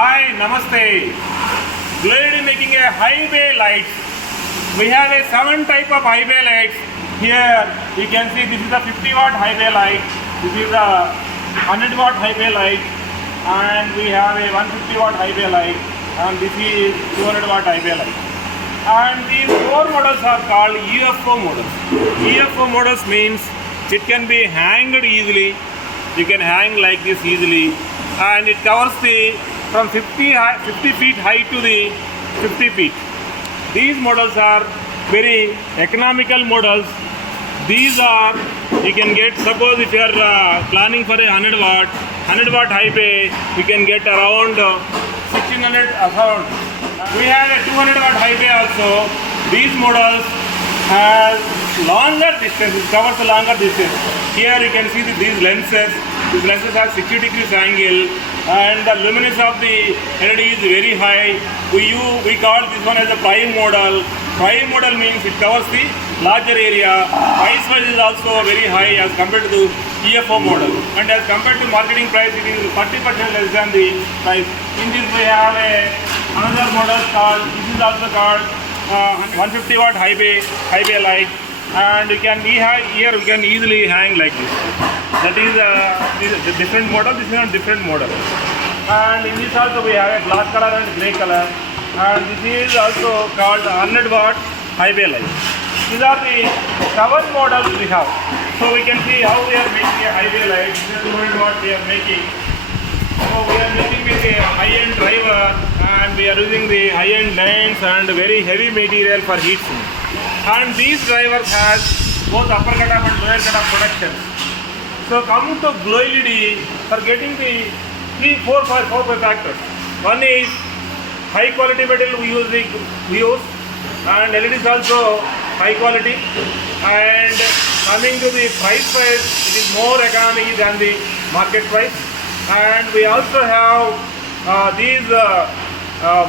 Hi, Namaste. Gloled making a highway light. We have a 7 type of highway lights. Here you can see this is a 50 watt highway light. This is a 100 watt highway light, and we have a 150 watt highway light, and this is 200 watt highway light. And these 4 models are called UFO models. UFO models means it can be hanged easily. You can hang like this easily, and it covers the from 50 feet high to the 50 feet. These models are very economical models. These are, you can get, suppose if you are planning for a 100 watt highway, you can get around 1600 around. We have a 200 watt highway also. These models has longer distance, it covers a longer distance. Here you can see these lenses. These lenses have 60 degrees angle, and the luminance of the LED is very high. We call this one as a prime model. Prime model means it covers the larger area. Price wise is also very high as compared to the UFO model. And as compared to marketing price, it is 30% less than the price. In this we have another model called, this is also called 150 watt highway light. And here we can easily hang like this. That is a different model. This is a different model. And in this also we have a black color and grey color. And this is also called 100 watt highway light. These are the 7 models we have. So we can see how we are making a highway light. This is 200 watt we are making. So we are making with a high-end driver, and we are using the high-end lens and very heavy material for heat sink. And these drivers has both upper cutoff and lower cutoff protection. So come to Gloled for getting the 4 factors. One is high quality material we use, and LED is also high quality. And coming to the price wise, it is more economic than the market price. And we also have these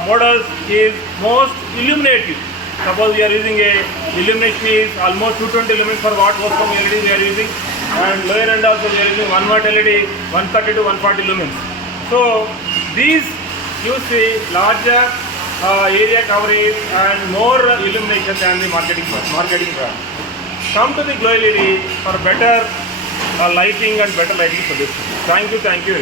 models is most illuminative. Suppose we are using a illumination is almost 220 lumens per watt from LED we are using, and lower end also we are using 1 watt LED 130 to 140 lumens. So these use the larger area coverage and more illumination than the marketing brand. Come to the Gloled for better lighting and better lighting solution. Thank you.